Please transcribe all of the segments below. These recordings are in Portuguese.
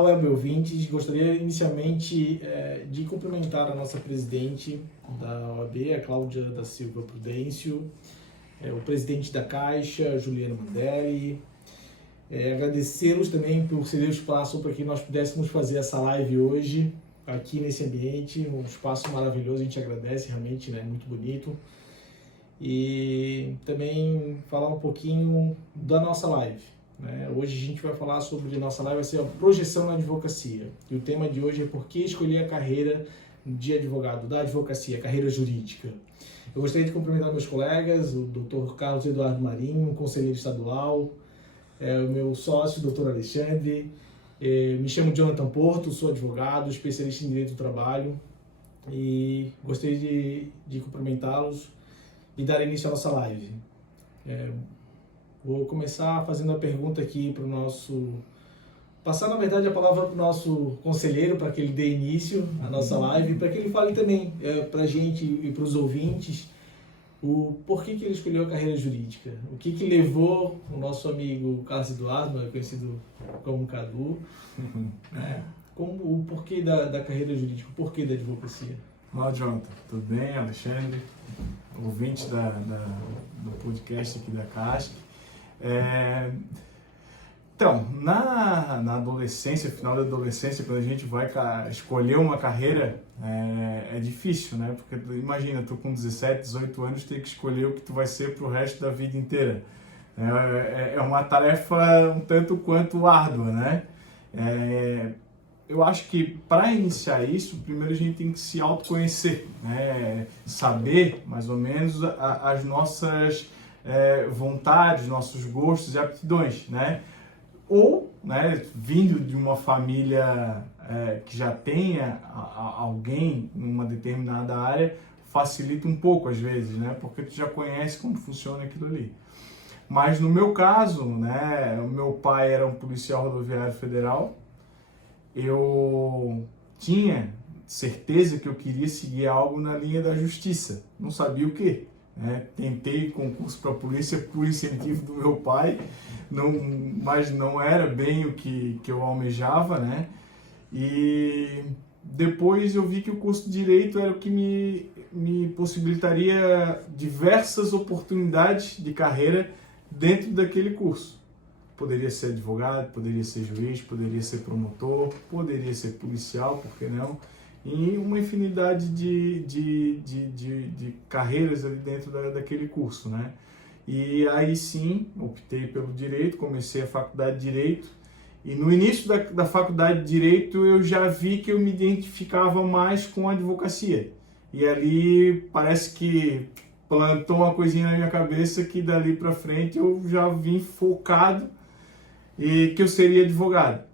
Olá, web ouvintes. Gostaria inicialmente de cumprimentar a nossa presidente da OAB, a Cláudia da Silva Prudêncio, o presidente da Caixa, Juliano Mandelli. Agradecê-los também por ceder o espaço para que nós pudéssemos fazer essa live hoje, aqui nesse ambiente, um espaço maravilhoso, a gente agradece realmente, né? Muito bonito. E também falar um pouquinho da nossa live. Hoje a gente vai falar sobre, nossa live vai ser a projeção na advocacia. E o tema de hoje é por que escolher a carreira de advogado, da advocacia, a carreira jurídica. Eu gostaria de cumprimentar meus colegas, o Dr. Carlos Eduardo Marinho, conselheiro estadual, o meu sócio, o Dr. Alexandre, me chamo Jonathan Porto, sou advogado, especialista em direito do trabalho e gostaria de cumprimentá-los e dar início à nossa live. Vou começar fazendo a pergunta aqui para o nosso... Passar, na verdade, a palavra para o nosso conselheiro, para que ele dê início à nossa live, para que ele fale também para a gente e para os ouvintes o porquê que ele escolheu a carreira jurídica. O que levou o nosso amigo Carlos Eduardo, conhecido como Cadu, o porquê da carreira jurídica, o porquê da advocacia. Olá, Jonathan. Tudo bem? Alexandre, ouvinte do podcast aqui da CASC. Então, na adolescência, final da adolescência, quando a gente vai escolher uma carreira, é difícil, né? Porque imagina, tu com 17, 18 anos ter que escolher o que tu vai ser pro resto da vida inteira. É uma tarefa um tanto quanto árdua, né? Eu acho que para iniciar isso, primeiro a gente tem que se autoconhecer, né? Saber mais ou menos as nossas vontades, nossos gostos e aptidões, né? Ou, né, vindo de uma família que já tenha alguém numa determinada área, facilita um pouco às vezes, né? Porque tu já conhece como funciona aquilo ali. Mas no meu caso, né, o meu pai era um policial rodoviário federal, eu tinha certeza que eu queria seguir algo na linha da justiça, não sabia o quê. Tentei concurso para a polícia por incentivo do meu pai, mas não era bem o que eu almejava, né? E depois eu vi que o curso de Direito era o que me possibilitaria diversas oportunidades de carreira dentro daquele curso. Poderia ser advogado, poderia ser juiz, poderia ser promotor, poderia ser policial, por que não? E uma infinidade de carreiras ali dentro daquele curso, né? E aí sim, optei pelo Direito, comecei a faculdade de Direito, e no início da faculdade de Direito eu já vi que eu me identificava mais com a advocacia. E ali parece que plantou uma coisinha na minha cabeça que dali para frente eu já vim focado e que eu seria advogado.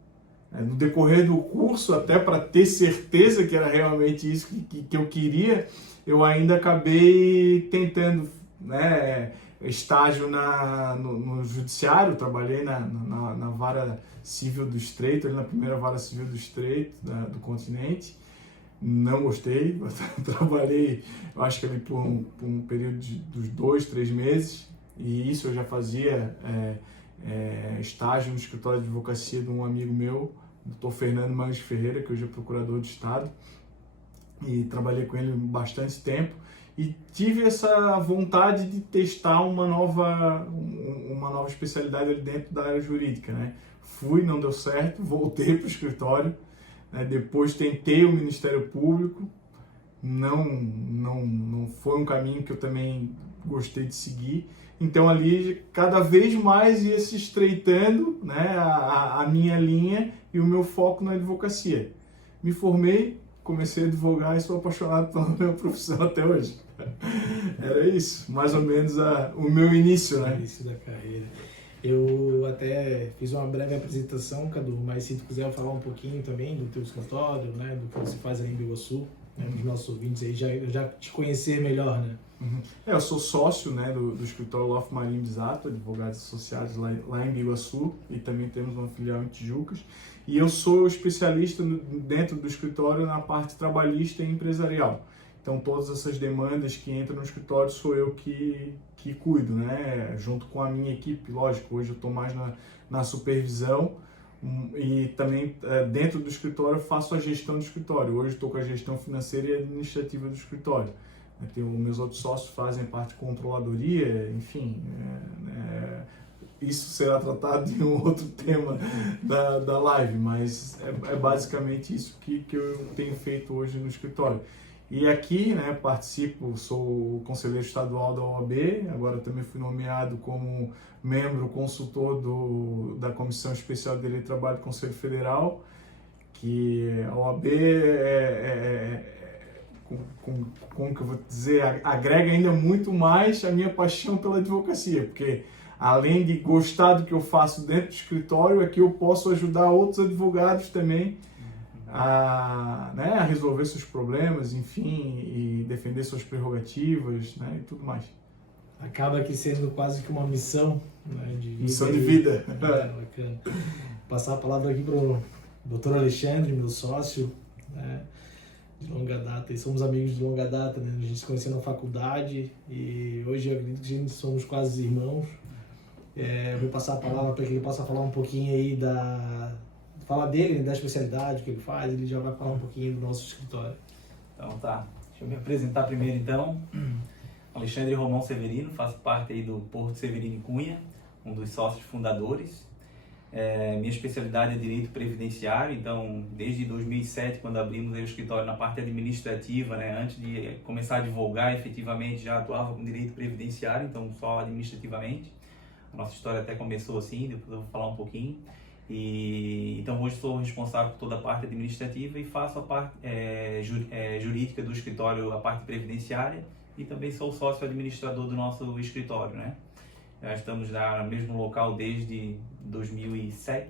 No decorrer do curso, até para ter certeza que era realmente isso que eu queria, eu ainda acabei tentando, né, estágio no judiciário. Trabalhei na vara civil do Estreito, ali na primeira vara civil do Estreito do continente. Não gostei, trabalhei, eu acho que ali por um período dos 2, 3 meses, e isso eu já fazia estágio no escritório de advocacia de um amigo meu, Dr. Fernando Mangues Ferreira, que hoje é procurador de Estado, e trabalhei com ele bastante tempo e tive essa vontade de testar uma nova especialidade ali dentro da área jurídica, né? Não deu certo, voltei para o escritório, né? Depois tentei o Ministério Público, não foi um caminho que eu também gostei de seguir. Então ali cada vez mais ia se estreitando, né, a minha linha e o meu foco na advocacia. Me formei, comecei a advogar e sou apaixonado pela minha profissão até hoje. Era isso, mais ou menos o meu início, né? O início da carreira. Eu até fiz uma breve apresentação, Cadu, mas se tu quiser falar um pouquinho também do teu escritório, né, do que você faz aí em Biguaçu, né, para os nossos ouvintes aí já te conhecer melhor, né? Eu sou sócio, né, do escritório Lof Marinho Bisato, advogados associados lá em Biguaçu, e também temos uma filial em Tijucas. E eu sou especialista dentro do escritório na parte trabalhista e empresarial. Então todas essas demandas que entram no escritório sou eu que cuido, né, junto com a minha equipe. Lógico, hoje eu estou mais na supervisão, E também dentro do escritório eu faço a gestão do escritório. Hoje estou com a gestão financeira e administrativa do escritório. Meus outros sócios fazem parte de controladoria, enfim, isso será tratado em um outro tema da live, mas é basicamente isso que eu tenho feito hoje no escritório. E aqui, participo, sou conselheiro estadual da OAB, agora também fui nomeado como membro consultor da Comissão Especial de Direito do Trabalho do Conselho Federal, que a OAB como que eu vou dizer, agrega ainda muito mais a minha paixão pela advocacia, porque além de gostar do que eu faço dentro do escritório, é que eu posso ajudar outros advogados também a resolver seus problemas, enfim, e defender suas prerrogativas, e tudo mais. Acaba aqui sendo quase que uma missão, de vida. Missão de vida. Bacana. Passar a palavra aqui para o Dr. Alexandre, meu sócio, de longa data, e somos amigos de longa data, A gente se conheceu na faculdade e hoje eu acredito que a gente somos quase irmãos. Eu vou passar a palavra para que ele possa falar um pouquinho aí falar dele, da especialidade que ele faz, ele já vai falar um pouquinho do nosso escritório. Então tá, deixa eu me apresentar primeiro então. Alexandre Romão Severino, faço parte aí do Porto Severino e Cunha, um dos sócios fundadores. Minha especialidade é Direito Previdenciário, então desde 2007, quando abrimos aí o escritório na parte administrativa, antes de começar a advogar efetivamente, já atuava com Direito Previdenciário, então só administrativamente. A nossa história até começou assim, depois eu vou falar um pouquinho. Então hoje sou responsável por toda a parte administrativa e faço a parte jurídica do escritório, a parte previdenciária, e também sou sócio administrador do nosso escritório, Já estamos já no mesmo local desde 2007,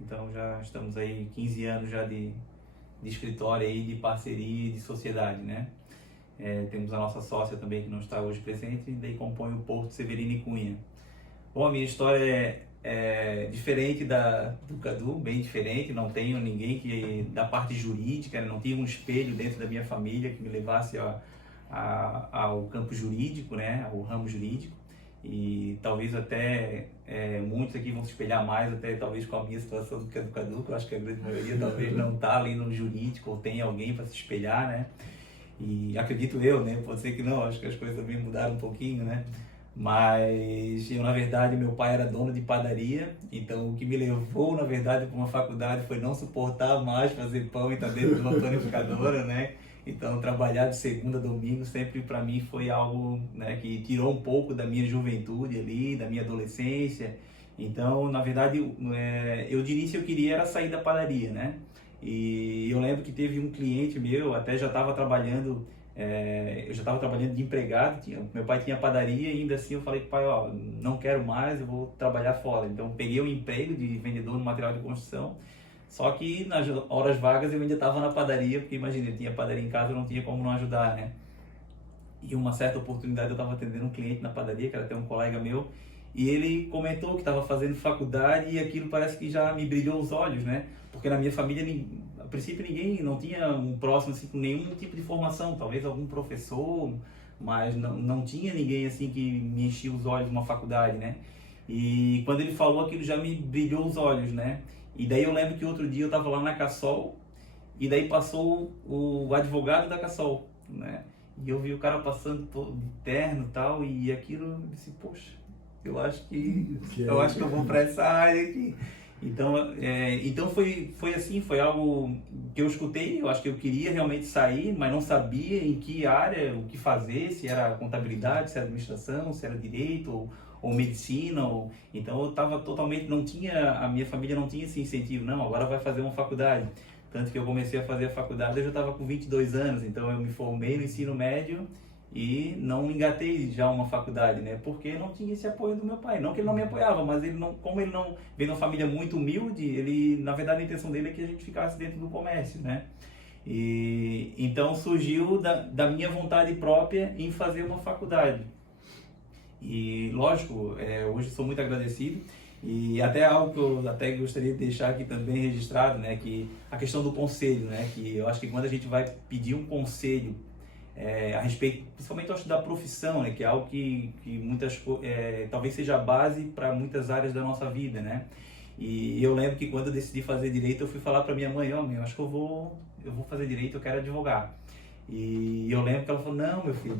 então já estamos aí 15 anos já de escritório aí, de parceria e de sociedade, Temos a nossa sócia também que não está hoje presente, e daí compõe o Porto Severino e Cunha. Bom, a minha história é diferente do Cadu, bem diferente. Não tenho ninguém da parte jurídica, não tinha um espelho dentro da minha família que me levasse ao campo jurídico, ao ramo jurídico. E talvez até muitos aqui vão se espelhar mais até talvez com a minha situação do que a do Cadu, que eu acho que a grande maioria talvez não está ali no jurídico ou tem alguém para se espelhar, E acredito eu, pode ser que não, acho que as coisas também mudaram um pouquinho, Mas eu, na verdade, meu pai era dono de padaria, então o que me levou, na verdade, para uma faculdade foi não suportar mais fazer pão e estar dentro de uma panificadora, Então trabalhar de segunda a domingo sempre para mim foi algo que tirou um pouco da minha juventude ali, da minha adolescência. Então, na verdade, eu diria que eu queria era sair da padaria, E eu lembro que teve um cliente meu, até já estava trabalhando... eu já estava trabalhando de empregado, meu pai tinha padaria e ainda assim eu falei, pai, não quero mais, eu vou trabalhar fora. Então peguei um emprego de vendedor no material de construção, só que nas horas vagas eu ainda estava na padaria, porque imagina, eu tinha padaria em casa, eu não tinha como não ajudar, E uma certa oportunidade eu estava atendendo um cliente na padaria, que era até um colega meu, e ele comentou que estava fazendo faculdade e aquilo parece que já me brilhou os olhos, Porque na minha família, a princípio, ninguém, não tinha um próximo assim, com nenhum tipo de formação, talvez algum professor, mas não tinha ninguém assim que me enchia os olhos numa faculdade, E quando ele falou aquilo já me brilhou os olhos, E daí eu lembro que outro dia eu estava lá na Cassol e daí passou o advogado da Cassol, E eu vi o cara passando todo de terno e tal, e aquilo eu disse, poxa, eu acho que eu vou para essa área aqui. Então foi assim, foi algo que eu escutei, eu acho que eu queria realmente sair, mas não sabia em que área, o que fazer, se era contabilidade, se era administração, se era direito ou medicina. Então eu estava totalmente, a minha família não tinha esse incentivo, não, agora vai fazer uma faculdade. Tanto que eu comecei a fazer a faculdade, eu já estava com 22 anos, então eu me formei no ensino médio e não engatei já uma faculdade, Porque não tinha esse apoio do meu pai. Não que ele não me apoiava, mas como ele não veio de uma família muito humilde, ele, na verdade, a intenção dele é que a gente ficasse dentro do comércio, E então surgiu da minha vontade própria em fazer uma faculdade. E lógico, hoje sou muito agradecido. E até algo que eu até gostaria de deixar aqui também registrado, que a questão do conselho, Que eu acho que quando a gente vai pedir um conselho a respeito, principalmente eu acho da profissão, que é algo que talvez seja a base para muitas áreas da nossa vida, E eu lembro que quando eu decidi fazer direito, eu fui falar para minha mãe, mãe, eu acho que eu vou fazer direito, eu quero advogar. E eu lembro que ela falou, não, meu filho,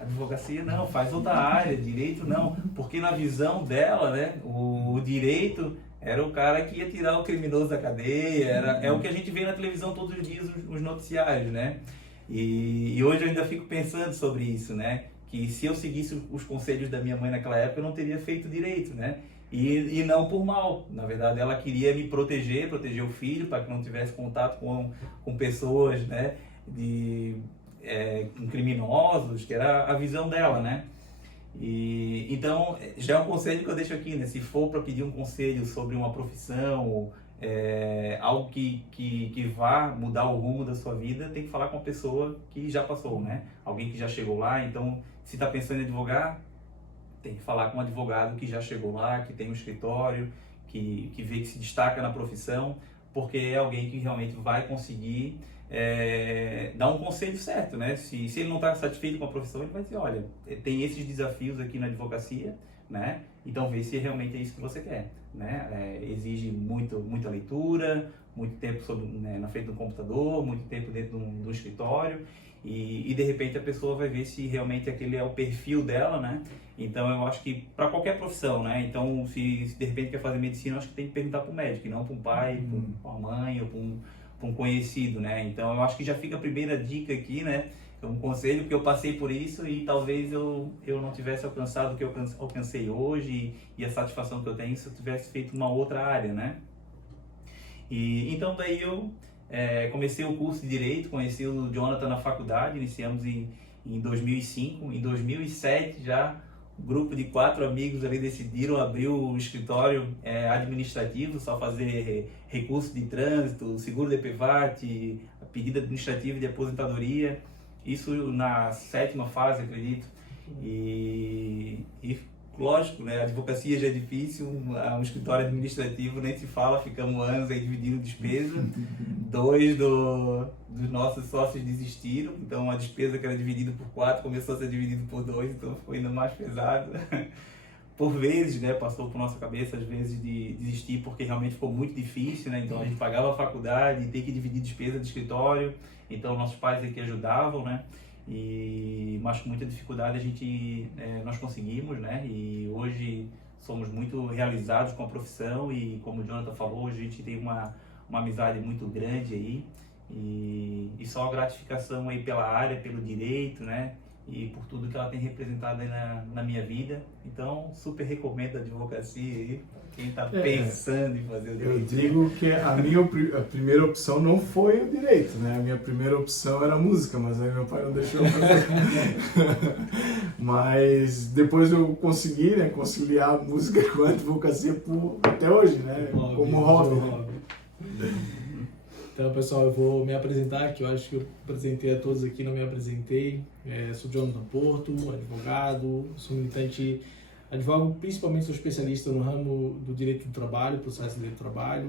advocacia não, faz outra área, direito não, porque na visão dela, né, o direito era o cara que ia tirar o criminoso da cadeia, é o que a gente vê na televisão todos os dias, os noticiários, né? E hoje eu ainda fico pensando sobre isso, né? Que se eu seguisse os conselhos da minha mãe naquela época, eu não teria feito direito, né? E não por mal, na verdade ela queria me proteger o filho, para que não tivesse contato com pessoas, né? Com criminosos, que era a visão dela, né? E então já é um conselho que eu deixo aqui, né? Se for para pedir um conselho sobre uma profissão, algo que vá mudar o rumo da sua vida, tem que falar com uma pessoa que já passou, né? Alguém que já chegou lá. Então, se está pensando em advogar, tem que falar com um advogado que já chegou lá, que tem um escritório, que vê que se destaca na profissão, porque é alguém que realmente vai conseguir dar um conselho certo, né? Se ele não está satisfeito com a profissão, ele vai dizer, olha, tem esses desafios aqui na advocacia, né? Então vê se realmente é isso que você quer, né? Exige muita leitura, muito tempo na frente do computador, muito tempo dentro de um escritório, e de repente a pessoa vai ver se realmente aquele é o perfil dela, né? Então eu acho que para qualquer profissão, né? Então se de repente quer fazer medicina, eu acho que tem que perguntar para o médico, e não para um pai, para uma mãe ou para um conhecido, né? Então eu acho que já fica a primeira dica aqui, né? Um conselho, porque eu passei por isso e talvez eu não tivesse alcançado o que eu alcancei hoje e a satisfação que eu tenho se eu tivesse feito uma outra área, né? E então daí eu comecei o curso de Direito, conheci o Jonathan na faculdade, iniciamos em 2005. Em 2007 já um grupo de 4 amigos ali decidiram abrir o escritório administrativo, só fazer recurso de trânsito, seguro de EPVAT, pedido administrativo de aposentadoria, isso na 7ª fase, acredito. E lógico, né, a advocacia já é difícil, um escritório administrativo nem se fala, ficamos anos aí dividindo despesa. 2 dos nossos sócios desistiram, então a despesa que era dividida por 4 começou a ser dividida por 2, então ficou ainda mais pesado. Por vezes, né, passou por nossa cabeça, às vezes, de desistir, porque realmente ficou muito difícil, né? Então a gente pagava a faculdade e tem que dividir despesa do escritório, então nossos pais aqui ajudavam, né? Mas com muita dificuldade nós conseguimos, né? E hoje somos muito realizados com a profissão e, como o Jonathan falou, hoje a gente tem uma amizade muito grande aí e só a gratificação aí pela área, pelo direito, né? E por tudo que ela tem representado aí na minha vida. Então, super recomendo a advocacia aí, quem está pensando em fazer o direito. Eu digo que a primeira opção não foi o direito, né? A minha primeira opção era a música, mas aí meu pai não deixou eu fazer. Mas depois eu consegui, né, conciliar a música com a advocacia até hoje, né? Como hobby. Então, pessoal, eu vou me apresentar, que eu acho que eu apresentei a todos aqui, não me apresentei. Sou Jonathan Porto, advogado, sou militante, advogo, principalmente sou especialista no ramo do direito do trabalho, processo de direito do trabalho.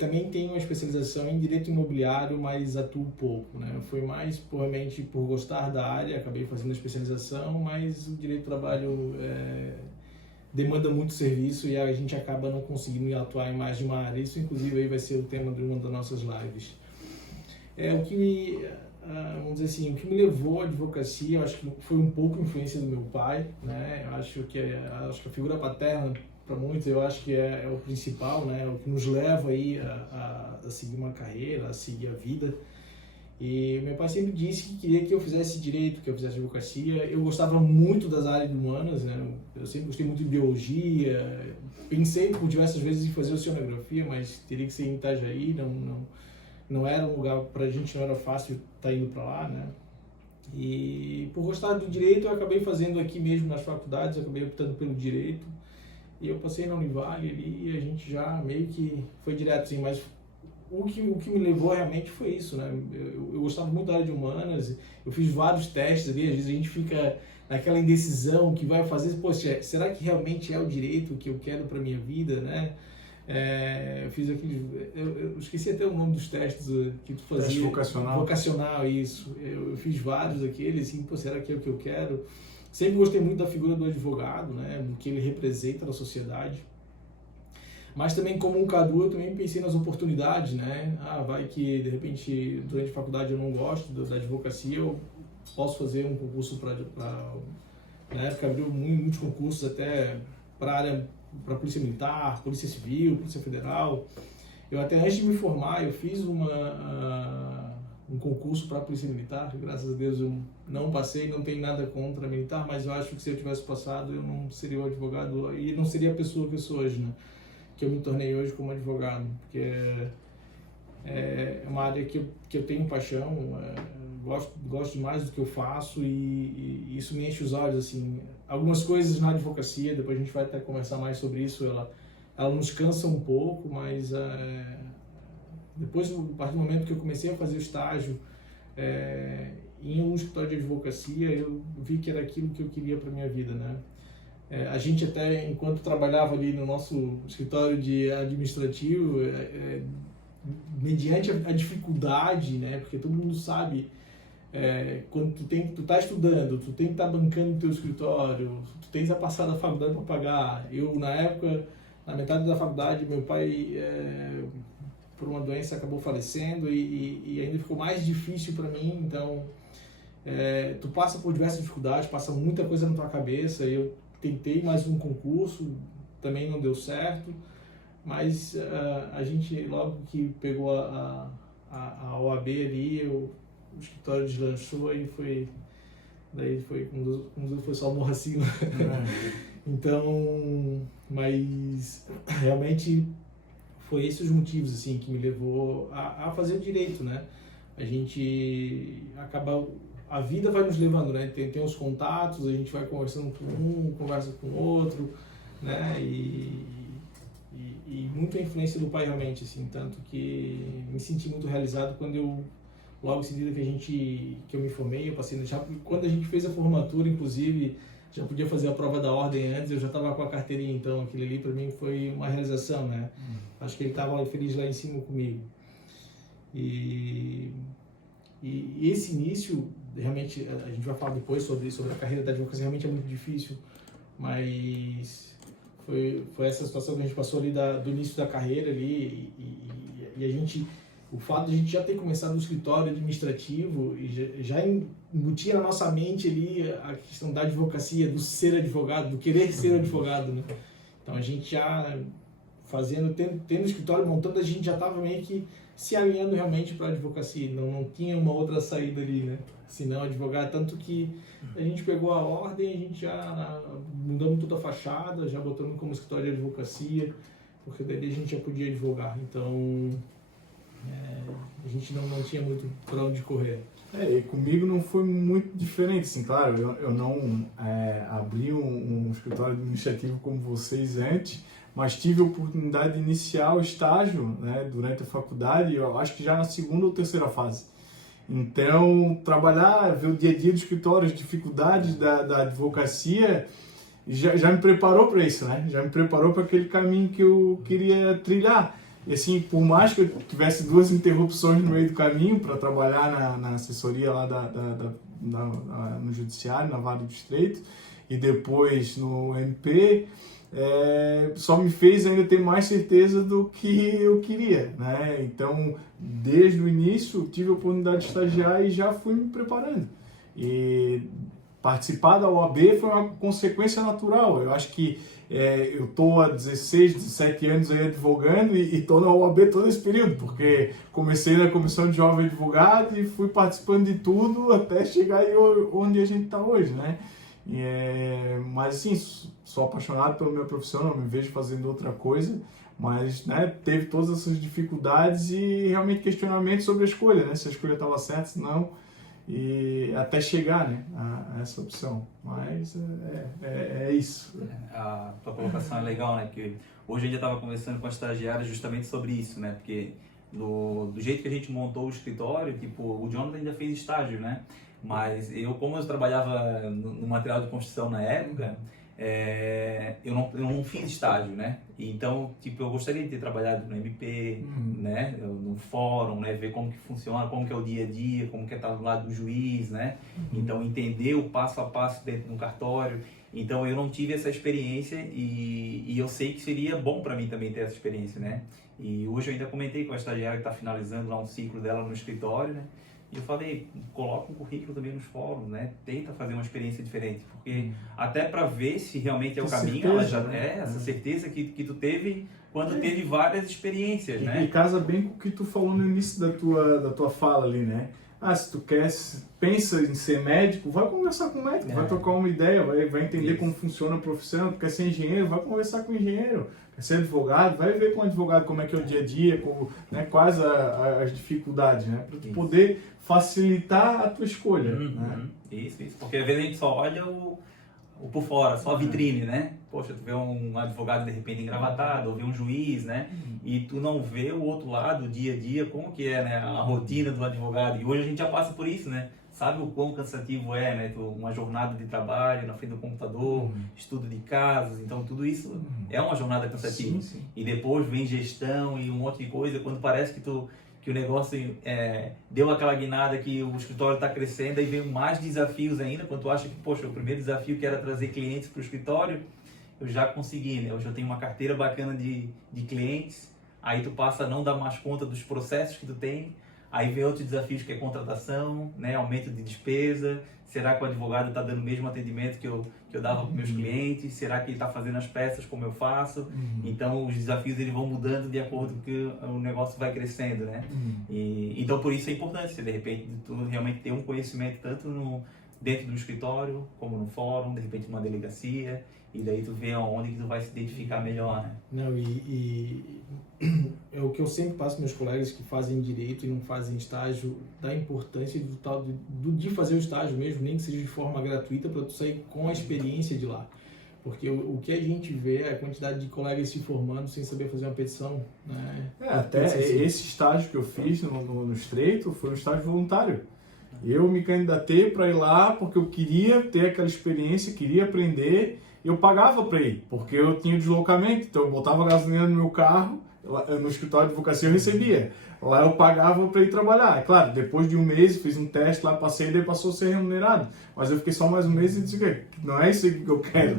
Também tenho uma especialização em direito imobiliário, mas atuo pouco, né? Foi mais realmente por gostar da área, acabei fazendo a especialização, mas o direito do trabalho demanda muito serviço e a gente acaba não conseguindo atuar em mais de uma área. Isso, inclusive, aí vai ser o tema de uma das nossas lives. Vamos dizer assim, o que me levou à advocacia, eu acho que foi um pouco influência do meu pai, né? Eu acho que a figura paterna, para muitos, eu acho que é o principal, né? O que nos leva aí a seguir uma carreira, a seguir a vida. E meu pai sempre disse que queria que eu fizesse direito, que eu fizesse advocacia. Eu gostava muito das áreas humanas, né? Eu sempre gostei muito de biologia. Pensei por diversas vezes em fazer oceanografia, mas teria que ser em Itajaí, não era um lugar, pra gente não era fácil estar indo para lá, né? E por gostar do direito, eu acabei fazendo aqui mesmo nas faculdades, eu acabei optando pelo direito. E eu passei na Univale ali e a gente já meio que foi direto assim, mas o que me levou realmente foi isso, né? Eu gostava muito da área de humanas, eu fiz vários testes ali, às vezes a gente fica naquela indecisão que vai fazer, poxa, será que realmente é o direito que eu quero para minha vida, né? Eu fiz eu esqueci até o nome dos testes que tu fazia. Teste vocacional. Vocacional, isso. Eu fiz vários daqueles, assim, pô, será que é o que eu quero? Sempre gostei muito da figura do advogado, né? Do que ele representa na sociedade. Mas também como um Cadu, eu também pensei nas oportunidades, né? Vai que de repente durante a faculdade eu não gosto da advocacia, eu posso fazer um concurso para na época abriu muitos concursos até para área, para Polícia Militar, Polícia Civil, Polícia Federal. Eu até antes de me formar, eu fiz um concurso para a Polícia Militar, graças a Deus eu não passei, não tenho nada contra a militar, mas eu acho que se eu tivesse passado eu não seria o advogado e não seria a pessoa que eu sou hoje, né? Que eu me tornei hoje como advogado, porque é uma área que eu tenho paixão, gosto demais do que eu faço e isso me enche os olhos, assim. Algumas coisas na advocacia, depois a gente vai até conversar mais sobre isso, ela nos cansa um pouco, mas depois, a partir do momento que eu comecei a fazer o estágio em um escritório de advocacia, eu vi que era aquilo que eu queria para minha vida, né? A gente até, enquanto trabalhava ali no nosso escritório de administrativo, mediante a dificuldade, né? Porque todo mundo sabe, quando tu tá estudando, tu tem que estar bancando o teu escritório, tu tens a passar da faculdade para pagar. Eu, na época, na metade da faculdade, meu pai, por uma doença, acabou falecendo e ainda ficou mais difícil para mim, então tu passa por diversas dificuldades, passa muita coisa na tua cabeça. Eu tentei mais um concurso, também não deu certo, mas a gente, logo que pegou a OAB ali, o escritório deslanchou e daí foi, foi só morra assim. Então, mas realmente foi esses os motivos assim que me levou a fazer o direito, né? A gente acaba, a vida vai nos levando, né? Tem os contatos, a gente vai conversando com um, conversa com o outro, né? E muita influência do pai realmente, assim, tanto que me senti muito realizado quando eu, logo em seguida que eu me formei, eu passei quando a gente fez a formatura, inclusive, já podia fazer a prova da ordem antes, eu já estava com a carteirinha, então aquilo ali para mim foi uma realização, né? Acho que ele estava feliz lá em cima comigo. E esse início, realmente, a gente vai falar depois sobre a carreira da advocacia, realmente é muito difícil, mas foi essa situação que a gente passou ali do início da carreira ali, e a gente, o fato de a gente já ter começado no escritório administrativo e já embutia na nossa mente ali a questão da advocacia, do ser advogado, do querer ser advogado, né? Então a gente já tendo escritório montando, a gente já estava meio que se alinhando realmente para a advocacia, não tinha uma outra saída ali, né? Senão advogar, tanto que a gente pegou a ordem, a gente já mudamos toda a fachada, já botamos como escritório de advocacia, porque daí a gente já podia advogar, então a gente não tinha muito para onde correr. E comigo não foi muito diferente, assim, claro, eu não abri um escritório administrativo como vocês antes, mas tive a oportunidade de iniciar o estágio, né, durante a faculdade, eu acho que já na segunda ou terceira fase. Então, trabalhar, ver o dia a dia do escritório, as dificuldades da advocacia, já me preparou para isso, né? Já me preparou para aquele caminho que eu queria trilhar. E assim, por mais que eu tivesse 2 interrupções no meio do caminho para trabalhar na assessoria lá no Judiciário, na Vara do Estreito, e depois no MP, só me fez ainda ter mais certeza do que eu queria, né? Então, desde o início, tive a oportunidade de estagiar e já fui me preparando. E participar da OAB foi uma consequência natural. Eu acho que eu estou há 16, 17 anos aí advogando e estou na OAB todo esse período, porque comecei na Comissão de Jovem Advogado e fui participando de tudo até chegar aí onde a gente está hoje, né? Mas assim, sou apaixonado pela minha profissão, não me vejo fazendo outra coisa, mas, né, teve todas essas dificuldades e realmente questionamentos sobre a escolha, né? Se a escolha estava certa, se não, e até chegar, né, a essa opção. Mas é isso. A tua colocação é legal, né? Porque hoje eu já estava conversando com a estagiária justamente sobre isso, né? Porque do jeito que a gente montou o escritório, tipo, o Jonathan ainda fez estágio, né? Mas como eu trabalhava no material de construção na época, eu não fiz estágio, né? Então, tipo, eu gostaria de ter trabalhado no MP, né? No fórum, né? Ver como que funciona, como que é o dia a dia, como que é estar do lado do juiz, né? Então, entender o passo a passo dentro do cartório. Então eu não tive essa experiência e eu sei que seria bom para mim também ter essa experiência, né? E hoje eu ainda comentei com a estagiária que está finalizando lá um ciclo dela no escritório, né? E eu falei, coloca um currículo também nos fóruns, né? Tenta fazer uma experiência diferente, porque até para ver se realmente é o caminho, certeza, ela já né? essa certeza que tu teve quando teve várias experiências, né? E casa bem com o que tu falou no início da tua fala ali, né? Ah, se tu pensa em ser médico, vai conversar com o médico, vai trocar uma ideia, vai entender como funciona a profissão. Tu quer ser engenheiro, vai conversar com o engenheiro. Quer ser advogado, vai ver com o advogado como é que é o dia a dia, né, quais as dificuldades, né? Para tu poder facilitar a tua escolha, né? Isso. Porque às vezes a gente só olha o por fora, só a vitrine, né? Poxa, tu vê um advogado de repente engravatado, ou vê um juiz, né? E tu não vê o outro lado, o dia a dia, como que é, né? A rotina do advogado. E hoje a gente já passa por isso, né? Sabe o quão cansativo é, né? Uma jornada de trabalho na frente do computador, estudo de casos, então tudo isso é uma jornada cansativa. Sim. E depois vem gestão e um monte de coisa, quando parece que o negócio deu aquela guinada, que o escritório está crescendo, aí vem mais desafios ainda, quando tu acha que, poxa, o primeiro desafio que era trazer clientes para o escritório, eu já consegui, né? Hoje eu tenho uma carteira bacana de clientes, aí tu passa a não dar mais conta dos processos que tu tem, aí vem outros desafios que é contratação, né? Aumento de despesa, será que o advogado está dando o mesmo atendimento que eu dava para meus clientes? Será que ele está fazendo as peças como eu faço? Então os desafios eles vão mudando de acordo com que o negócio vai crescendo, né? Então por isso é importante, se de repente tu realmente ter um conhecimento tanto dentro do escritório, como no fórum, de repente numa delegacia, e daí tu vê aonde que tu vai se identificar melhor, né? Não, é o que eu sempre passo para meus colegas que fazem direito e não fazem estágio, da importância de fazer o estágio mesmo, nem que seja de forma gratuita, para tu sair com a experiência de lá. Porque o que a gente vê é a quantidade de colegas se formando sem saber fazer uma petição, né? Até esse estágio que eu fiz no Estreito foi um estágio voluntário. Eu me candidatei para ir lá porque eu queria ter aquela experiência, queria aprender. Eu pagava para ir, porque eu tinha deslocamento, então eu botava gasolina no meu carro, no escritório de advocacia eu recebia. Lá eu pagava para ir trabalhar. É claro, depois de um mês fiz um teste lá, passei e daí passou a ser remunerado. Mas eu fiquei só mais um mês e disse que não é isso que eu quero.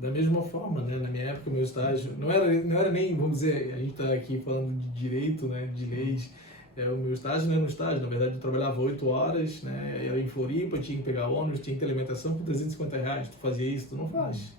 Da mesma forma, né? Na minha época, meu estágio não era nem, vamos dizer, a gente está aqui falando de direito, né? De leis. O meu estágio não era no estágio, na verdade eu trabalhava 8 horas, né? Eu ia em Floripa, tinha que pegar ônibus, tinha que ter alimentação por R$350. Tu fazia isso? Tu não faz.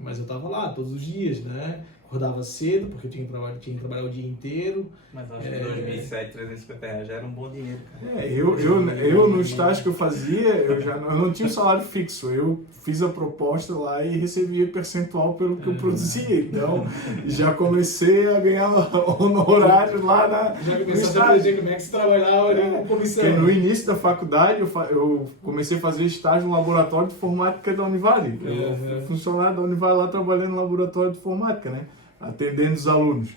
Mas eu estava lá todos os dias, né? Acordava cedo, porque eu tinha que trabalhar o dia inteiro. Mas acho que em 2007, R$350 já era um bom dinheiro, cara. Eu no estágio que eu fazia, eu não tinha um salário fixo. Eu fiz a proposta lá e recebia percentual pelo que eu produzia. Então, já comecei a ganhar honorário lá Já comecei a aprender como é que se trabalhava com comissão. Porque no início da faculdade, eu comecei a fazer estágio no laboratório de informática da Univale. Eu fui funcionário da Univale lá trabalhando no laboratório de informática, né? Atendendo os alunos.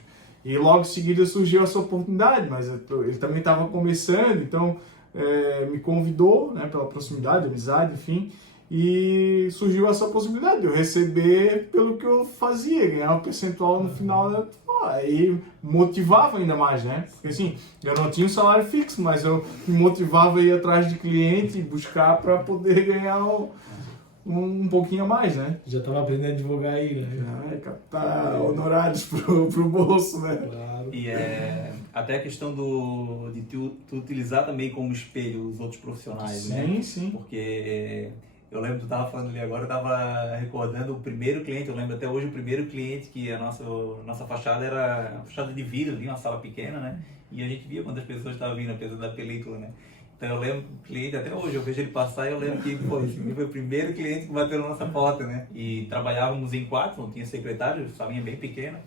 E logo em seguida surgiu essa oportunidade, mas ele também estava começando, então me convidou, né, pela proximidade, amizade, enfim, e surgiu essa possibilidade de eu receber pelo que eu fazia, ganhar um percentual no final, aí motivava ainda mais, né? Porque assim, eu não tinha um salário fixo, mas eu me motivava a ir atrás de cliente e buscar para poder ganhar um pouquinho a mais, né? Já estava aprendendo a advogar aí, né? Captar honorários pro bolso, né? Claro. E até a questão de tu utilizar também como espelho os outros profissionais, né? Sim. Porque eu lembro, tu estava falando ali agora, eu estava recordando o primeiro cliente, eu lembro até hoje o primeiro cliente que a nossa fachada era uma fachada de vidro, uma sala pequena, né? E a gente via quando as pessoas estavam vindo, apesar da película, né? Então eu lembro do cliente, até hoje, eu vejo ele passar e eu lembro que, esse foi o primeiro cliente que bateu na nossa porta, né? E trabalhávamos em 4, não tinha secretário, salinha bem pequena.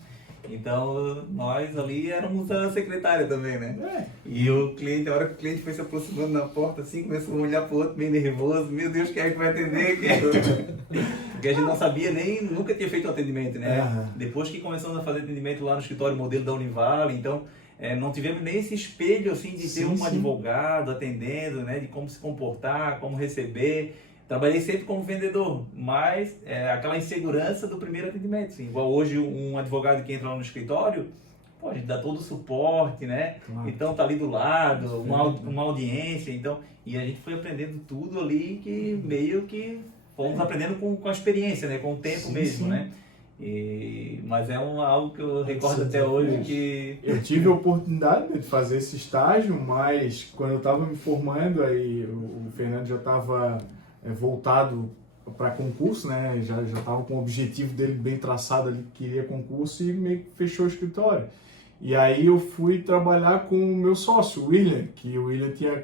Então nós ali éramos a secretária também, né? E o cliente, a hora que o cliente foi se aproximando na porta, assim, começou a olhar pro outro meio nervoso. Meu Deus, quem é que vai atender? Porque a gente não sabia nunca tinha feito um atendimento, né? Depois que começamos a fazer atendimento lá no escritório modelo da Univale, então não tivemos nem esse espelho assim de ter um advogado atendendo, né, de como se comportar, como receber. Trabalhei sempre como vendedor, mas aquela insegurança do primeiro atendimento. Assim. Igual hoje um advogado que entra lá no escritório, pô, a gente dá todo o suporte, né? Claro. Então tá ali do lado, Perfeito. uma audiência, então, e a gente foi aprendendo tudo ali que meio que fomos aprendendo com a experiência, né? Com o tempo Sim, mesmo, sim. né? Mas é algo que eu recordo até hoje que... Eu tive a oportunidade, né, de fazer esse estágio, mas quando eu estava me formando, aí o Fernando já estava voltado para concurso, né? Já estava com o objetivo dele bem traçado ali, que queria concurso, e meio que fechou o escritório. E aí eu fui trabalhar com o meu sócio, o William, que o William tinha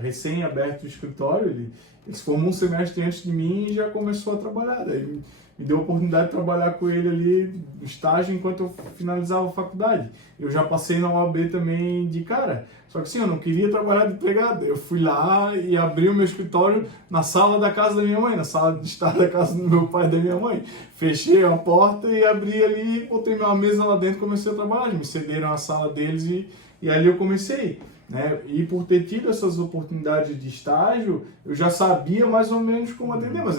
recém aberto o escritório, ele se formou um semestre antes de mim e já começou a trabalhar. Daí me deu a oportunidade de trabalhar com ele ali no estágio enquanto eu finalizava a faculdade. Eu já passei na OAB também de cara, só que assim, eu não queria trabalhar de empregado. Eu fui lá e abri o meu escritório na sala da casa da minha mãe, na sala de estar da casa do meu pai e da minha mãe. Fechei a porta e abri ali, botei minha mesa lá dentro e comecei a trabalhar. Me cederam a sala deles e ali eu comecei. Né? E por ter tido essas oportunidades de estágio, eu já sabia mais ou menos como atender, mas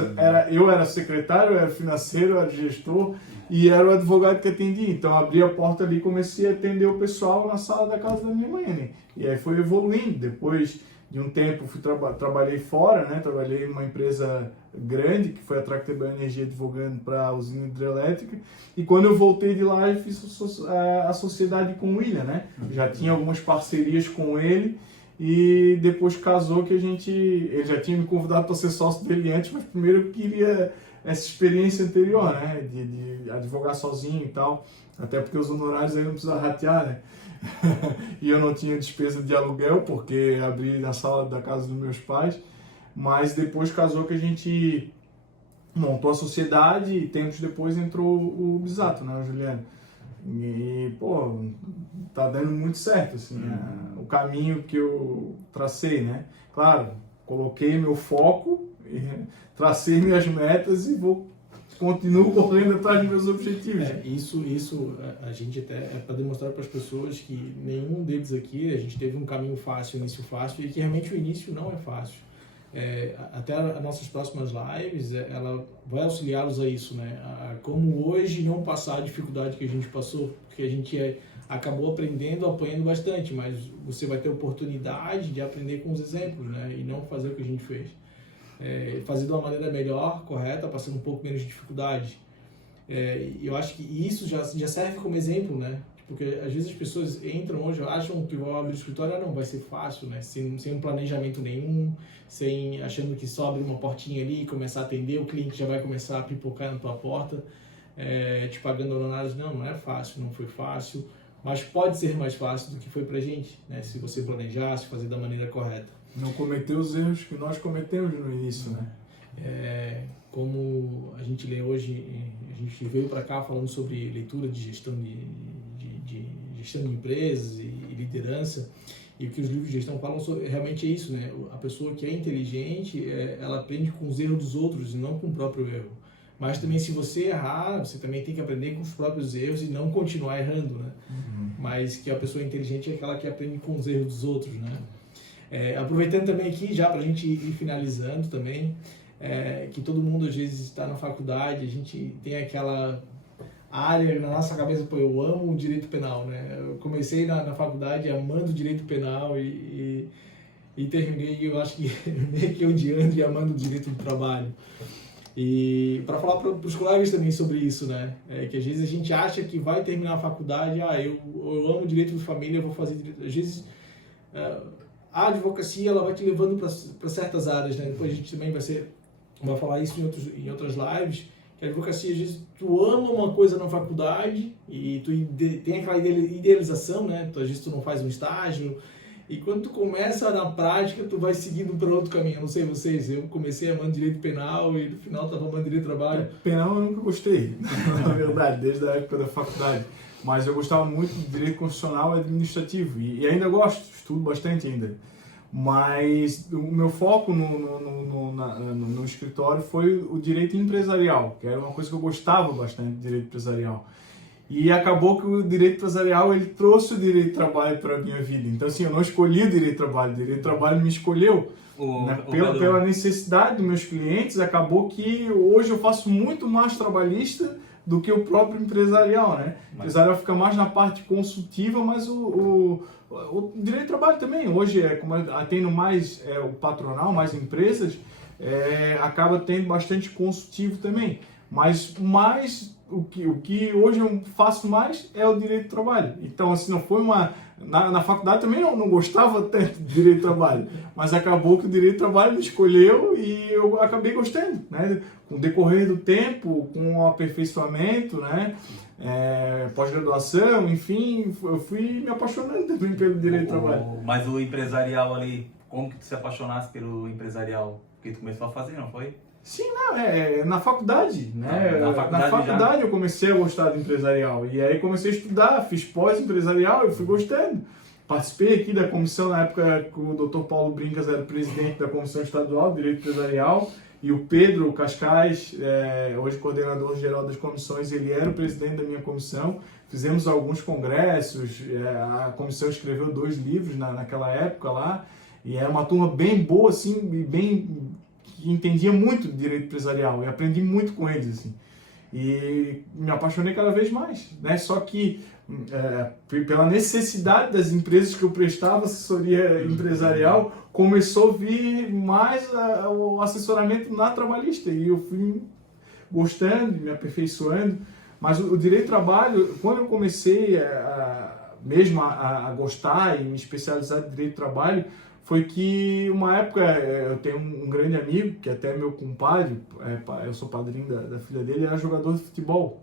eu era secretário, eu era financeiro, eu era gestor e era o advogado que atendia. Então abri a porta ali e comecei a atender o pessoal na sala da casa da minha mãe. Né? E aí foi evoluindo. Depois de um tempo fui trabalhei fora, né? Trabalhei em uma empresa grande, que foi a Tractor Bioenergia, advogando para a usina hidrelétrica. E quando eu voltei de lá, eu fiz a sociedade com o William, né? Já tinha algumas parcerias com ele e depois casou que ele já tinha me convidado para ser sócio dele antes, mas primeiro eu queria essa experiência anterior, né? De advogar sozinho e tal, até porque os honorários aí não precisa ratear, né? E eu não tinha despesa de aluguel, porque abri na sala da casa dos meus pais, mas depois casou que a gente montou a sociedade e tempos depois entrou o Bisato, né, o Juliano. E, pô, tá dando muito certo, assim, o caminho que eu tracei, né? Claro, coloquei meu foco, tracei minhas metas e continuo correndo atrás dos meus objetivos. Isso a gente até é para demonstrar para as pessoas que nenhum deles aqui, a gente teve um caminho fácil, início fácil, e que realmente o início não é fácil. Até as nossas próximas lives, ela vai auxiliá-los a isso, né? A como hoje não passar a dificuldade que a gente passou, porque a gente acabou aprendendo, apanhando bastante, mas você vai ter oportunidade de aprender com os exemplos, né? E não fazer o que a gente fez. Fazer de uma maneira melhor, correta, passando um pouco menos de dificuldade. Eu acho que isso já serve como exemplo, né? Porque às vezes as pessoas entram hoje, acham que vão abrir o escritório, não, vai ser fácil, né? Sem um planejamento nenhum, achando que só abrir uma portinha ali e começar a atender, o cliente já vai começar a pipocar na tua porta, te pagando honorários. Não é fácil, não foi fácil, mas pode ser mais fácil do que foi pra gente, né? Se você planejar, se fazer da maneira correta. Não cometer os erros que nós cometemos no início, né? Como a gente lê hoje, a gente veio para cá falando sobre leitura de gestão de empresas e liderança, e o que os livros de gestão falam sobre, realmente é isso, né? A pessoa que é inteligente, ela aprende com os erros dos outros e não com o próprio erro. Mas também, se você errar, você também tem que aprender com os próprios erros e não continuar errando, né? Mas que a pessoa inteligente é aquela que aprende com os erros dos outros, né? Aproveitando também aqui, já para a gente ir finalizando também, que todo mundo às vezes está na faculdade, a gente tem aquela área na nossa cabeça, pô, eu amo o direito penal, né? Eu comecei na faculdade amando o direito penal e terminei, eu acho que meio que odiando e amando o direito do trabalho. E para falar para os colegas também sobre isso, né? Que às vezes a gente acha que vai terminar a faculdade, eu amo o direito de família, eu vou fazer direito. Às vezes a advocacia ela vai te levando para certas áreas, né? Depois a gente também vai falar isso em outras lives, que a advocacia, às vezes, tu ama uma coisa na faculdade e tu tem aquela idealização, né? Às vezes tu não faz um estágio, e quando tu começa na prática, tu vai seguindo para outro caminho. Eu não sei vocês, eu comecei amando direito penal e no final estava amando direito do trabalho. Penal eu nunca gostei, na verdade, desde a época da faculdade. Mas eu gostava muito de direito constitucional e administrativo, e ainda gosto, estudo bastante ainda. Mas o meu foco no escritório foi o direito empresarial, que era uma coisa que eu gostava bastante, do direito empresarial. E acabou que o direito empresarial ele trouxe o direito de trabalho para a minha vida. Então, assim, eu não escolhi o direito de trabalho, o direito de trabalho me escolheu. Pela necessidade dos meus clientes, acabou que hoje eu faço muito mais trabalhista do que o próprio empresarial, né? O empresarial fica mais na parte consultiva, mas o direito do trabalho também, hoje, como tendo mais o patronal, mais empresas, acaba tendo bastante consultivo também. Mas o que hoje eu faço mais é o direito do trabalho. Então, assim, não foi na faculdade também não gostava tanto de direito do trabalho, mas acabou que o direito do trabalho me escolheu e eu acabei gostando, né? Com o decorrer do tempo, com o aperfeiçoamento, né? Pós-graduação, enfim, eu fui me apaixonando também pelo direito do trabalho. Mas o empresarial ali, como que tu se apaixonasse pelo empresarial? Porque tu começou a fazer, não foi? Sim, não, na faculdade, né? Na faculdade eu comecei a gostar do empresarial. E aí comecei a estudar, fiz pós-empresarial e fui gostando. Participei aqui da comissão, na época que o Dr. Paulo Brincas era presidente da Comissão Estadual de Direito Empresarial, e o Pedro Cascais, hoje coordenador-geral das comissões, ele era o presidente da minha comissão. Fizemos alguns congressos, a comissão escreveu 2 livros naquela época lá, e era uma turma bem boa, assim, bem... que entendia muito de direito empresarial e aprendi muito com eles, assim. E me apaixonei cada vez mais, né? Só que pela necessidade das empresas que eu prestava assessoria empresarial, começou a vir mais o assessoramento na trabalhista e eu fui gostando, me aperfeiçoando. Mas o direito do trabalho, quando eu comecei mesmo a gostar e me especializar em direito do trabalho, foi que uma época eu tenho um grande amigo, que até é meu compadre, eu sou padrinho da filha dele, era jogador de futebol.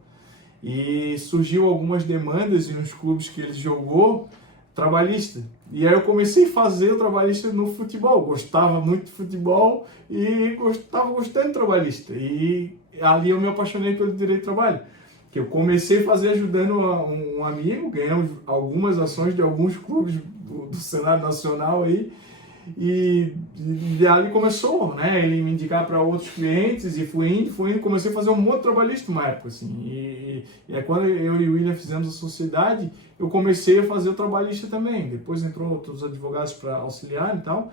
E surgiu algumas demandas nos clubes que ele jogou, trabalhista. E aí eu comecei a fazer o trabalhista no futebol. Gostava muito de futebol e estava gostando de trabalhista. E ali eu me apaixonei pelo direito do trabalho. Que eu comecei a fazer ajudando um amigo, ganhamos algumas ações de alguns clubes do cenário nacional aí. E ali começou, né? Ele me indicar para outros clientes e fui indo, comecei a fazer um monte de trabalhista uma época, assim. E é quando eu e o William fizemos a sociedade, eu comecei a fazer o trabalhista também. Depois entrou outros advogados para auxiliar e tal.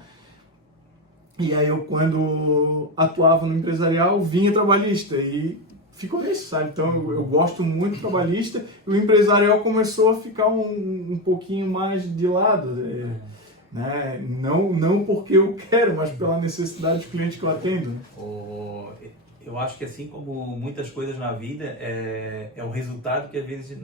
E aí eu, quando atuava no empresarial, vinha trabalhista e ficou nisso, sabe? Então eu gosto muito do trabalhista e o empresarial começou a ficar um pouquinho mais de lado, né? Não porque eu quero, mas pela necessidade dos clientes que eu atendo. Eu acho que assim como muitas coisas na vida, é o resultado que às vezes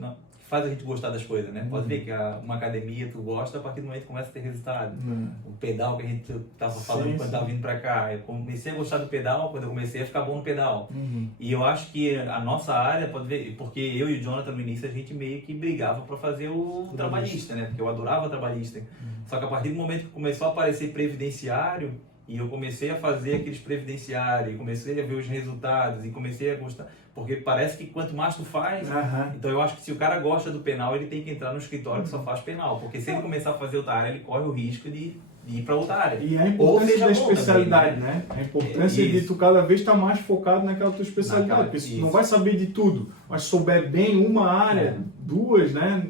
faz a gente gostar das coisas, né? Pode ver que uma academia tu gosta a partir do momento que começa a ter resultado. O pedal que a gente estava falando quando estava vindo para cá, eu comecei a gostar do pedal quando eu comecei a ficar bom no pedal. E eu acho que a nossa área, pode ver, porque eu e o Jonathan no início a gente meio que brigava para fazer o trabalhista, né? Porque eu adorava trabalhista. Só que a partir do momento que começou a aparecer previdenciário, e eu comecei a fazer aqueles previdenciários, e comecei a ver os resultados, e comecei a gostar, porque parece que quanto mais tu faz, então eu acho que se o cara gosta do penal, ele tem que entrar no escritório que só faz penal, porque se ele começar a fazer outra área, ele corre o risco de ir para outra área. E a importância da especialidade, também, né? A importância de tu cada vez estar mais focado naquela tua especialidade, porque tu não vai saber de tudo, mas souber bem uma área, 2, né?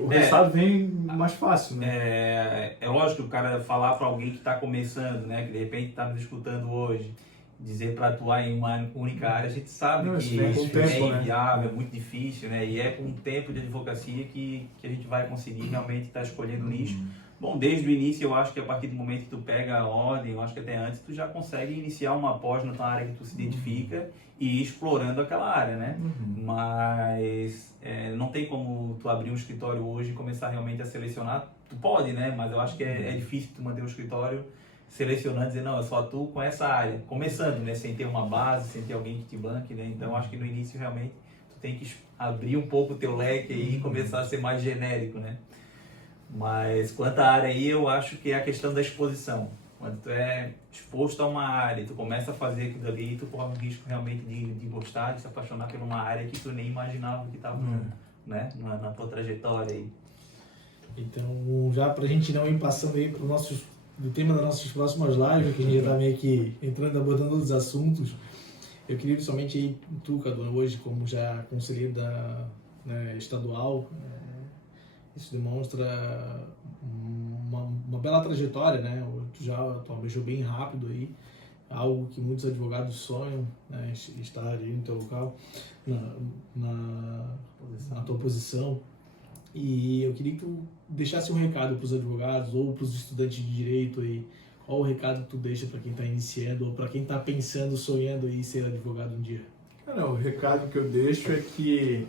O resultado vem mais fácil, né? É lógico que o cara falar para alguém que está começando, né, que de repente está nos escutando hoje, dizer para atuar em uma única área, a gente sabe que isso é inviável, é muito difícil, né? E é com o tempo de advocacia que a gente vai conseguir realmente estar escolhendo o nicho. Bom, desde o início eu acho que a partir do momento que tu pega a ordem, eu acho que até antes, tu já consegue iniciar uma pós na tua área que tu se identifica e ir explorando aquela área, né? Mas não tem como tu abrir um escritório hoje e começar realmente a selecionar. Tu pode, né? Mas eu acho que é difícil tu manter um escritório selecionando e dizer, não, eu só atuo com essa área. Começando, né? Sem ter uma base, sem ter alguém que te banque, né? Então eu acho que no início realmente tu tem que abrir um pouco o teu leque aí e começar a ser mais genérico, né? Mas quanto à área aí, eu acho que é a questão da exposição. Quando tu é exposto a uma área, tu começa a fazer aquilo ali, tu corre o risco realmente de gostar, de se apaixonar por uma área que tu nem imaginava que estava né, na tua trajetória aí. Então, já pra gente não ir passando aí do tema das nossas próximas lives, que a gente já tá meio que entrando, abordando outros assuntos, eu queria principalmente aí, tu, Cadu, hoje, como já conselheiro estadual, isso demonstra uma bela trajetória, né? Tu já almejou bem rápido aí algo que muitos advogados sonham, né, estar ali no teu local, na tua posição. E eu queria que tu deixasse um recado para os advogados ou para os estudantes de direito aí. Qual o recado que tu deixa para quem está iniciando ou para quem está pensando, sonhando em ser advogado um dia? Cara, o recado que eu deixo é que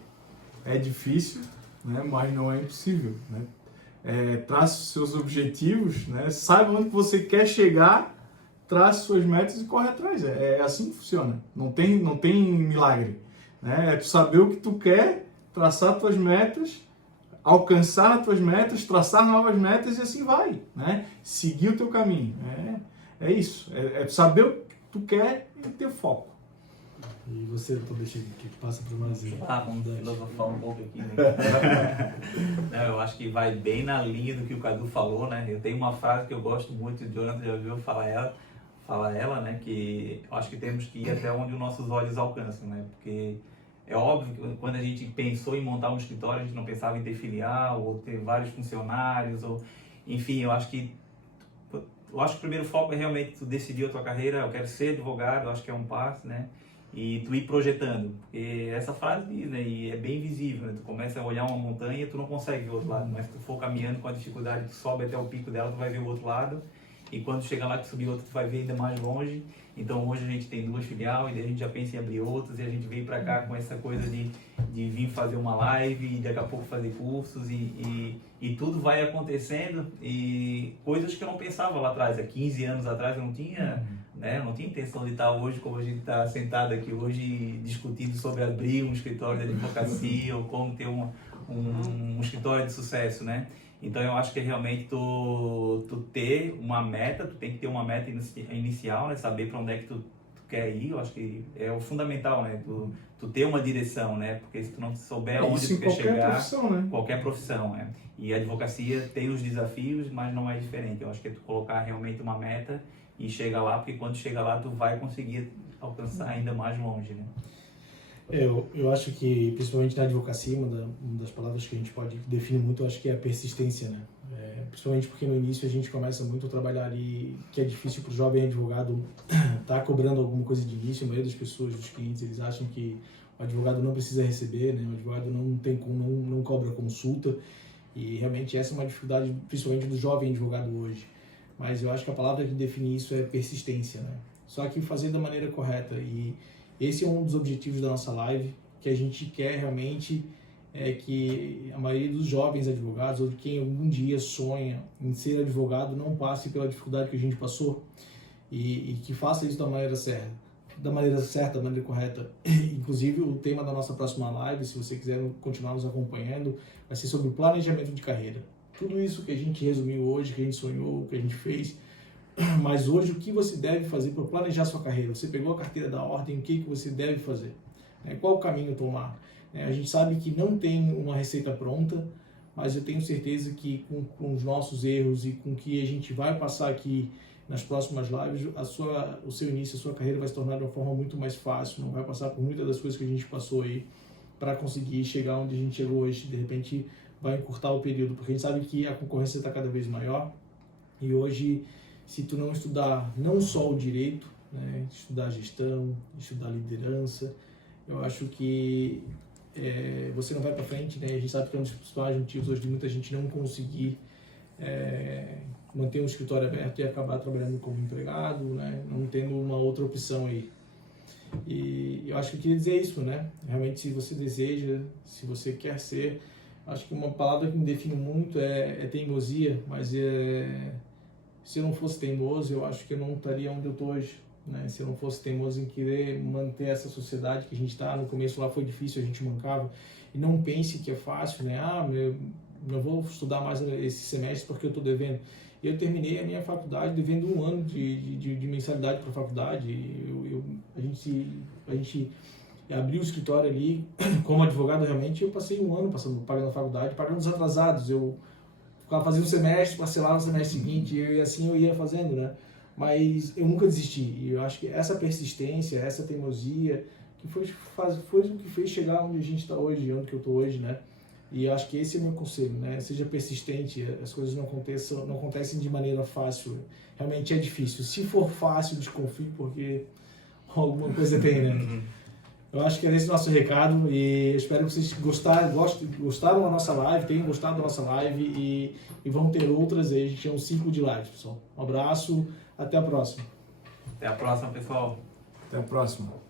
é difícil, né, mas não é impossível, né? Trace os seus objetivos, né? Saiba onde você quer chegar, trace suas metas e corre atrás. É assim que funciona. Não tem milagre, né? É tu saber o que tu quer, traçar tuas metas, alcançar as tuas metas, traçar novas metas e assim vai, né? Seguir o teu caminho. É isso. É saber o que tu quer e ter foco. E você, deixa que passa para nós aí. Vamos filosofar um pouco aqui, né? Não, eu acho que vai bem na linha do que o Cadu falou, né? Eu tenho uma frase que eu gosto muito, o Jonathan já ouviu falar ela, né? Que eu acho que temos que ir até onde os nossos olhos alcançam, né? Porque é óbvio que quando a gente pensou em montar um escritório, a gente não pensava em ter filial ou ter vários funcionários, ou enfim, eu acho que o primeiro foco é realmente tu decidir a tua carreira. Eu quero ser advogado, eu acho que é um passo, né? E tu ir projetando, porque essa frase diz, né, e é bem visível, né? Tu começa a olhar uma montanha e tu não consegue ver o outro lado, mas se tu for caminhando com a dificuldade, tu sobe até o pico dela, tu vai ver o outro lado, e quando chegar lá que subir outro, tu vai ver ainda mais longe. Então hoje a gente tem 2 filiais, e daí a gente já pensa em abrir outras, e a gente veio pra cá com essa coisa de vir fazer uma live, e daqui a pouco fazer cursos, e tudo vai acontecendo, e coisas que eu não pensava lá atrás, há 15 anos atrás eu não tinha... Né? Eu não tinha intenção de estar hoje como a gente está sentado aqui hoje discutindo sobre abrir um escritório de advocacia ou como ter um escritório de sucesso, né? Então eu acho que realmente tu ter uma meta, tu tem que ter uma meta inicial, né? Saber para onde é que tu quer ir. Eu acho que é o fundamental, né? Tu ter uma direção, né? Porque se tu não souber onde tu quer chegar, profissão, né? qualquer profissão, né? E a advocacia tem os desafios, mas não é diferente. Eu acho que é tu colocar realmente uma meta e chega lá, porque quando chega lá tu vai conseguir alcançar ainda mais longe, né? Eu acho que, principalmente na advocacia, uma das palavras que a gente pode definir muito, eu acho que é a persistência, né? Principalmente porque no início a gente começa muito a trabalhar ali, que é difícil para o jovem advogado estar cobrando alguma coisa de início. A maioria das pessoas, dos clientes, eles acham que o advogado não precisa receber, né? O advogado não cobra consulta, e realmente essa é uma dificuldade, principalmente do jovem advogado hoje. Mas eu acho que a palavra que define isso é persistência, né? Só que fazer da maneira correta. E esse é um dos objetivos da nossa live, que a gente quer realmente que a maioria dos jovens advogados, ou de quem algum dia sonha em ser advogado, não passe pela dificuldade que a gente passou e que faça isso da maneira certa, da maneira correta. Inclusive, o tema da nossa próxima live, se você quiser continuar nos acompanhando, vai ser sobre planejamento de carreira. Tudo isso que a gente resumiu hoje, que a gente sonhou, que a gente fez, mas hoje o que você deve fazer para planejar sua carreira? Você pegou a carteira da ordem, o que você deve fazer? Qual o caminho tomar? A gente sabe que não tem uma receita pronta, mas eu tenho certeza que com os nossos erros e com o que a gente vai passar aqui nas próximas lives, o seu início, a sua carreira vai se tornar de uma forma muito mais fácil, não vai passar por muitas das coisas que a gente passou aí para conseguir chegar onde a gente chegou hoje. De repente vai encurtar o período, porque a gente sabe que a concorrência está cada vez maior, e hoje, se tu não estudar não só o direito, né, estudar gestão, estudar liderança, eu acho que você não vai para frente, né? A gente sabe que é um dos principais motivos hoje de muita gente não conseguir manter um escritório aberto e acabar trabalhando como empregado, né? Não tendo uma outra opção aí. E eu acho que eu queria dizer isso, né? Realmente, se você deseja, se você quer ser, acho que uma palavra que me define muito é teimosia, mas se eu não fosse teimoso, eu acho que eu não estaria onde eu estou hoje, né? Se eu não fosse teimoso em querer manter essa sociedade que a gente está, no começo lá foi difícil, a gente mancava, e não pense que é fácil, né? Não vou estudar mais esse semestre porque eu estou devendo. Eu terminei a minha faculdade devendo 1 ano de mensalidade para a faculdade. A gente abriu o escritório ali, como advogado realmente, eu passei 1 ano pagando a faculdade, pagando os atrasados. Eu ficava fazendo um semestre, parcelava no semestre seguinte, e assim eu ia fazendo, né? Mas eu nunca desisti, e eu acho que essa persistência, essa teimosia, que foi o que fez chegar onde a gente está hoje, onde que eu estou hoje, né? E acho que esse é o meu conselho, né? Seja persistente, as coisas não acontecem de maneira fácil. Realmente é difícil. Se for fácil, desconfie, porque alguma coisa tem, né? Eu acho que é esse o nosso recado e espero que vocês gostaram da nossa live, tenham gostado da nossa live e vão ter outras aí. A gente tem um ciclo de lives, pessoal. Um abraço, até a próxima. Até a próxima, pessoal. Até a próxima.